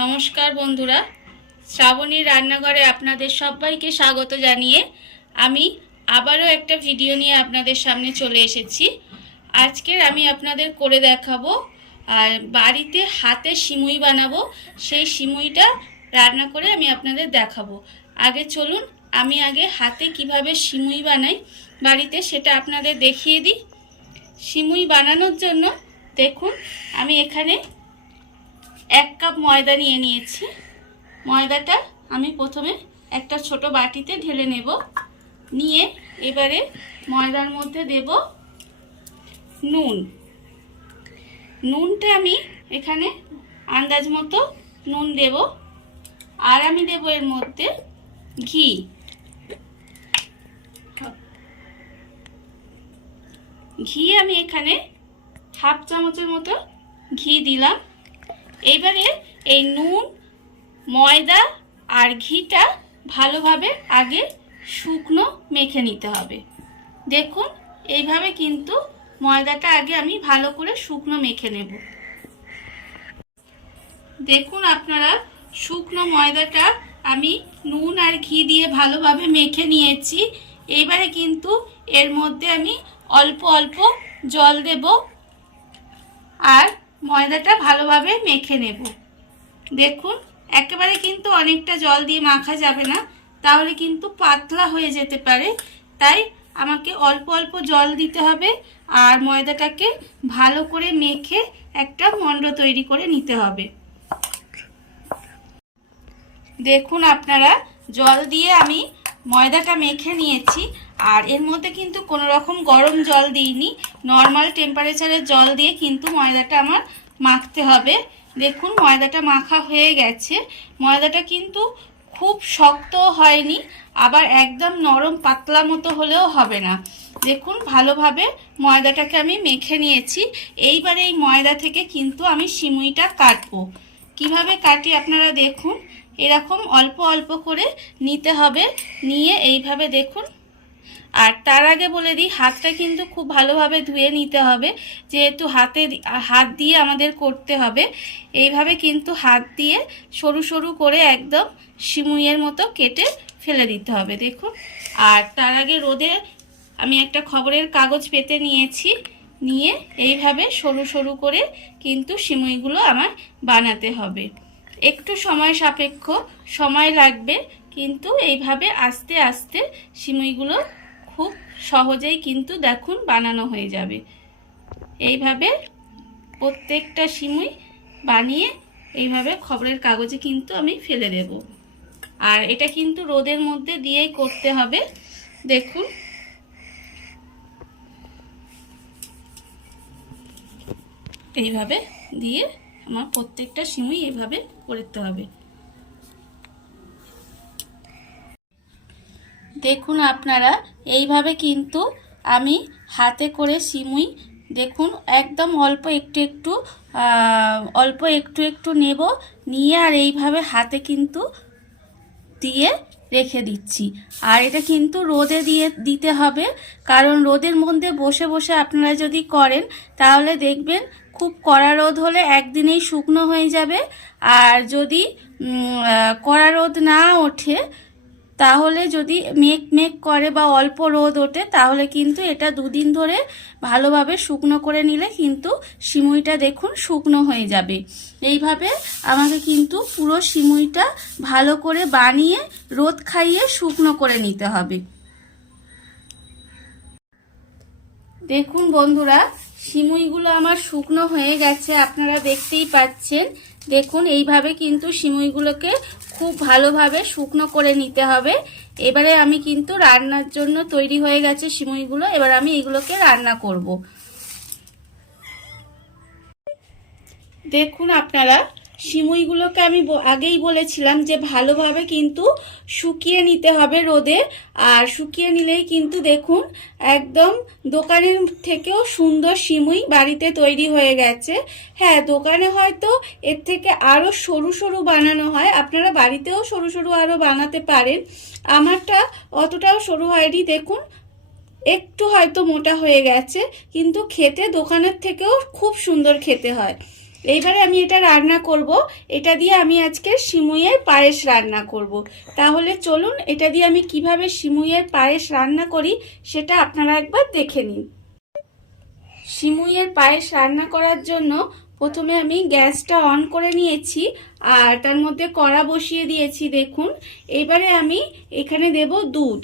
নমস্কার বন্ধুরা। শ্রাবণীর রান্নাঘরে আপনাদের সবাইকে স্বাগত জানিয়ে আমি আবারও একটা ভিডিও নিয়ে আপনাদের সামনে চলে এসেছি। আজকের আমি আপনাদের করে দেখাবো আর বাড়িতে হাতে সিমুই বানাবো। সেই সিমুইটা রান্না করে আমি আপনাদের দেখাবো। আগে চলুন, আমি আগে হাতে কীভাবে সিমুই বানাই বাড়িতে সেটা আপনাদের দেখিয়ে দিই। সিমুই বানানোর জন্য দেখুন, আমি এখানে এক কাপ ময়দা নিয়ে নিয়েছি। ময়দাটা আমি প্রথমে একটা ছোট বাটিতে ঢেলে নেব। নিয়ে এবারে ময়দার মধ্যে দেব নুন। নুনটা আমি এখানে আন্দাজ মতো নুন দেব। আর আমি দেব এর মধ্যে ঘি। ঘি আমি এখানে হাফ চামচের মতো ঘি দিলাম। এইবারে এই নুন, ময়দা আর ঘিটা ভালোভাবে আগে শুকনো মেখে নিতে হবে। দেখুন, এইভাবে কিন্তু ময়দাটা আগে আমি ভালো করে শুকনো মেখে নেব। দেখুন আপনারা, শুকনো ময়দাটা আমি নুন আর ঘি দিয়ে ভালোভাবে মেখে নিয়েছি। এইবারে কিন্তু এর মধ্যে আমি অল্প অল্প জল দেব। আর ময়দাটা ভালোভাবে মেখে নেব। দেখুন, একেবারে কিন্তু অনেকটা জল দিয়ে মাখা যাবে না, তাহলে কিন্তু পাতলা হয়ে যেতে পারে। তাই আমাকে অল্প অল্প জল দিতে হবে আর ময়দাটাকে ভালো করে মেখে একটা মণ্ড তৈরি করে নিতে হবে। দেখুন, আপনারা জল দিয়ে আমি ময়দাটা মেখে নিয়েছি। আর এর মধ্যে কিন্তু কোনো রকম গরম জল দিইনি। নর্মাল টেম্পারেচারের জল দিয়ে কিন্তু ময়দাটা আমার মাখতে হবে। দেখুন, ময়দাটা মাখা হয়ে গেছে। ময়দাটা কিন্তু খুব শক্ত হয়নি, আবার একদম নরম পাতলা মতো হলেও হবে না। দেখুন, ভালোভাবে ময়দাটাকে আমি মেখে নিয়েছি। এইবারে এই ময়দা থেকে কিন্তু আমি সিমুইটা কাটবো। কীভাবে কাটি আপনারা দেখুন। এরকম অল্প অল্প করে নিতে হবে। নিয়ে এইভাবে দেখুন আর তার আগে বলে দিই, হাতটা কিন্তু খুব ভালোভাবে ধুয়ে নিতে হবে। যেহেতু হাতে হাত দিয়ে আমাদের করতে হবে, এইভাবে কিন্তু হাত দিয়ে সরু সরু করে একদম সিমুইয়ের মতো কেটে ফেলে দিতে হবে, দেখুন। আর তার আগে রোদে আমি একটা খবরের কাগজ পেতে নিয়েছি, নিয়ে এইভাবে সরু সরু করে কিন্তু সিমুইগুলো আমার বানাতে হবে। একটু সময় সাপেক্ষ, সময় লাগবে, কিন্তু এইভাবে আস্তে আস্তে সিমুইগুলো খুব সহজেই কিন্তু দেখুন বানানো হয়ে যাবে। এইভাবে প্রত্যেকটা সিমুই বানিয়ে এইভাবে খবরের কাগজে কিন্তু আমি ফেলে দেব। আর এটা কিন্তু রোদের মধ্যে দিয়েই করতে হবে। দেখুন। এইভাবে দিয়ে আমার প্রত্যেকটা সিমুই এইভাবে করতে হবে। দেখুন আপনারা, এইভাবে কিন্তু আমি হাতে করে সিমুই, দেখুন, একদম অল্প একটু একটু অল্প একটু একটু নেব, নিয়ে আর এইভাবে হাতে কিন্তু দিয়ে রেখে দিচ্ছি। আর এটা কিন্তু রোদে দিয়ে দিতে হবে, কারণ রোদের মধ্যে বসে বসে আপনারা যদি করেন, তাহলে দেখবেন খুব কড়া রোদ হলে একদিনেই শুকনো হয়ে যাবে। আর যদি কড়া রোদ না ওঠে তাহলে যদি মেঘ মেঘ করে বা অল্প রোদ ওঠে, তাহলে কিন্তু এটা দুদিন ধরে ভালোভাবে শুকনো করে নিলে কিন্তু সিমুইটা দেখুন শুকনো হয়ে যাবে। এইভাবে আমাকে কিন্তু পুরো সিমুইটা ভালো করে বানিয়ে, রোদ খাইয়ে শুকনো করে নিতে হবে। দেখুন বন্ধুরা, সিমুইগুলো আমার শুকনো হয়ে গেছে, আপনারা দেখতেই পাচ্ছেন। দেখুন, এইভাবে কিন্তু সিমুইগুলোকে খুব ভালোভাবে শুকনো করে নিতে হবে। এবারে আমি কিন্তু রান্নার জন্য তৈরি হয়ে গেছে সিমুইগুলো, এবার আমি এগুলোকে রান্না করব। দেখুন আপনারা সিমুইগুলোকে আমি আগেই বলেছিলাম যে ভালোভাবে কিন্তু শুকিয়ে নিতে হবে রোদে। আর শুকিয়ে নিলেই কিন্তু দেখুন একদম দোকানের থেকেও সুন্দর সিমুই বাড়িতে তৈরি হয়ে গেছে। হ্যাঁ দোকানে হয়তো এর থেকে আরও সরু সরু বানানো হয়। আপনারা বাড়িতেও সরু সরু আরও বানাতে পারেন। আমারটা অতটাও সরু হয়নি। দেখুন, একটু হয়তো মোটা হয়ে গেছে, কিন্তু খেতে দোকানের থেকেও খুব সুন্দর খেতে হয়। এইবারে আমি এটা রান্না করব। এটা দিয়ে আমি আজকে সিমুইয়ের পায়েস রান্না করব। তাহলে চলুন, এটা দিয়ে আমি কীভাবে সিমুইয়ের পায়েস রান্না করি সেটা আপনারা একবার দেখে নিন। সিমুইয়ের পায়েস রান্না করার জন্য প্রথমে আমি গ্যাসটা অন করে নিয়েছি আর তার মধ্যে কড়া বসিয়ে দিয়েছি, দেখুন। এবারে আমি এখানে দেব দুধ।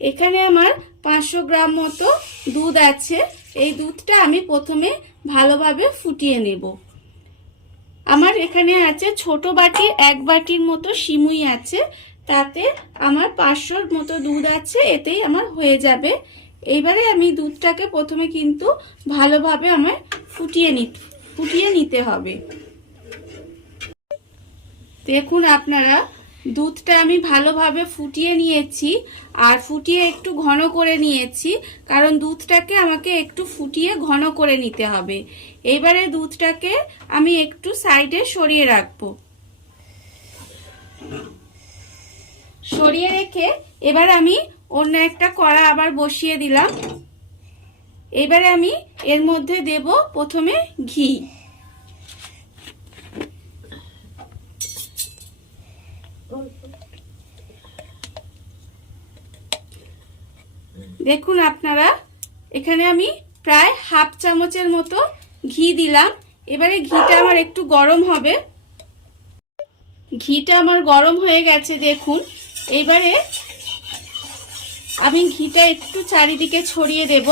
এখানে আমার পাঁচশো গ্রাম মতো দুধ আছে। এই দুধটা আমি প্রথমে ভালোভাবে ফুটিয়ে নেব। আমার এখানে আছে ছোট বাটি, এক বাটির মতো সিমুই আছে। তাতে আমার পাঁচশোর মতো দুধ আছে, এতেই আমার হয়ে যাবে। এইবারে আমি দুধটাকে প্রথমে কিন্তু ভালোভাবে আমার ফুটিয়ে নি ফুটিয়ে নিতে হবে। দেখুন আপনারা দুধটা আমি ভালোভাবে ফুটিয়ে নিয়েছি আর ফুটিয়ে একটু ঘন করে নিয়েছি, কারণ দুধটাকে আমাকে একটু ফুটিয়ে ঘন করে নিতে হবে। এবারে দুধটাকে আমি একটু সাইডে সরিয়ে রাখব। সরিয়ে রেখে এবার আমি অন্য একটা কড়া আবার বসিয়ে দিলাম। এবারে আমি এর মধ্যে দেব প্রথমে ঘি। দেখুন আপনারা, এখানে আমি প্রায় হাফ চামচের মতো ঘি দিলাম। এবারে ঘিটা আমার একটু গরম হবে। ঘিটা আমার গরম হয়ে গেছে, দেখুন। এবারে আমি ঘিটা একটু চারিদিকে ছড়িয়ে দেব।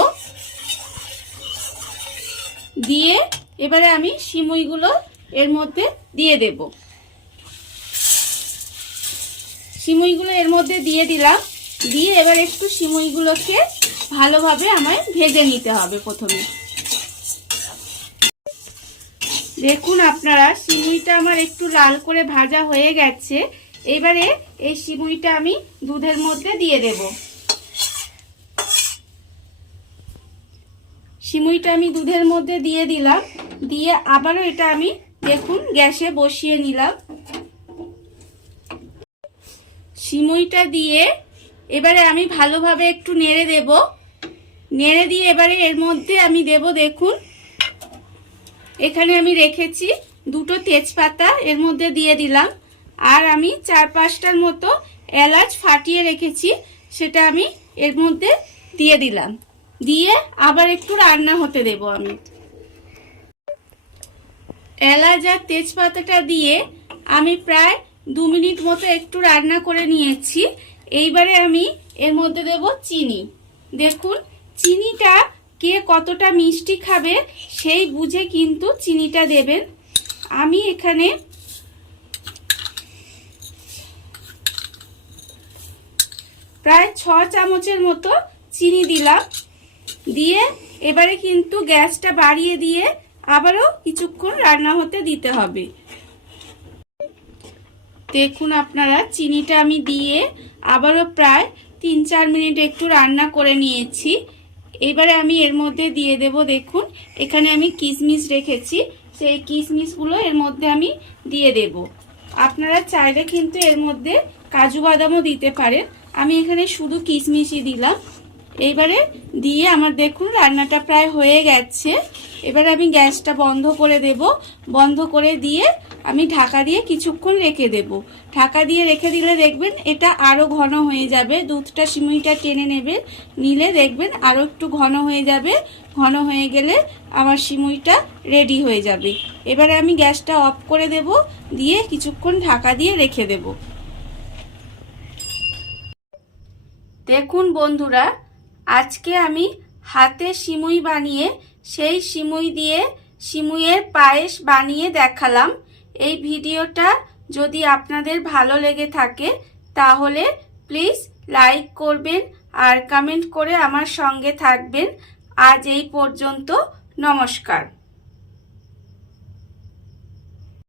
দিয়ে এবারে আমি সিমুইগুলো এর মধ্যে দিয়ে দেব। সিমুইগুলো এর মধ্যে দিয়ে দিলাম। দিয়ে এবার একটু সিমুইগুলোকে ভালোভাবে আমায় ভেজে নিতে হবে প্রথমে। দেখুন আপনারা সিমুইটা আমার একটু লাল করে ভাজা হয়ে গেছে। এবারে এই সিমুইটা আমি দুধের মধ্যে দিয়ে দেব। সিমুইটা আমি দুধের মধ্যে দিয়ে দিলাম। দিয়ে আবারও এটা আমি দেখুন গ্যাসে বসিয়ে নিলাম। সিমুইটা দিয়ে এবারে আমি ভালোভাবে একটু নেড়ে দেব। নেড়ে দিয়ে এবারে এর মধ্যে আমি দেব দেখুন। এখানে আমি রেখেছি দুটো তেজপাতা, এর মধ্যে দিয়ে দিলাম। আর আমি চার পাঁচটার মতো এলাচ ফাটিয়ে রেখেছি, সেটা আমি এর মধ্যে দিয়ে দিলাম। দিয়ে আবার একটু রান্না হতে দেব আমি। এলাচ আর তেজপাতাটা দিয়ে আমি প্রায় দু মিনিট মতো একটু রান্না করে নিয়েছি। এইবারে আমি এর মধ্যে দেব চিনি। দেখুন, চিনিটা কে কতটা মিষ্টি খাবে সেই বুঝে কিন্তু চিনিটা দেবেন। আমি এখানে প্রায় ছ চামচের মতো চিনি দিলাম। দিয়ে এবারে কিন্তু গ্যাসটা বাড়িয়ে দিয়ে আবারও কিছুক্ষণ রান্না হতে দিতে হবে। দেখুন আপনারা, চিনিটা আমি দিয়ে আবারও প্রায় তিন চার মিনিট একটু রান্না করে নিয়েছি। এবারে আমি এর মধ্যে দিয়ে দেব, দেখুন, এখানে আমি কিশমিশ রেখেছি। সেই কিশমিশগুলো এর মধ্যে আমি দিয়ে দেব। আপনারা চাইলে কিন্তু এর মধ্যে কাজু বাদামও দিতে পারেন। আমি এখানে শুধু কিশমিশই দিলাম। এইবারে দিয়ে আমার দেখুন রান্নাটা প্রায় হয়ে গেছে। এবার আমি গ্যাসটা বন্ধ করে দেব। বন্ধ করে দিয়ে আমি ঢাকা দিয়ে কিছুক্ষণ রেখে দেব। ঢাকা দিয়ে রেখে দিলে দেখবেন এটা আরও ঘন হয়ে যাবে। দুধটা সিমুইটা টেনে নেবে নিলে দেখবেন আরও একটু ঘন হয়ে যাবে। ঘন হয়ে গেলে আমার সিমুইটা রেডি হয়ে যাবে। এবারে আমি গ্যাসটা অফ করে দেব। দিয়ে কিছুক্ষণ ঢাকা দিয়ে রেখে দেব। দেখুন বন্ধুরা, আজকে আমি হাতে সিমুই বানিয়ে সেই সিমুই দিয়ে সিমুইয়ের পায়েস বানিয়ে দেখালাম। এই ভিডিওটা যদি আপনাদের ভালো লেগে থাকে, তাহলে প্লিজ লাইক করবেন আর কমেন্ট করে আমার সঙ্গে থাকবেন। আজ এই পর্যন্ত, নমস্কার।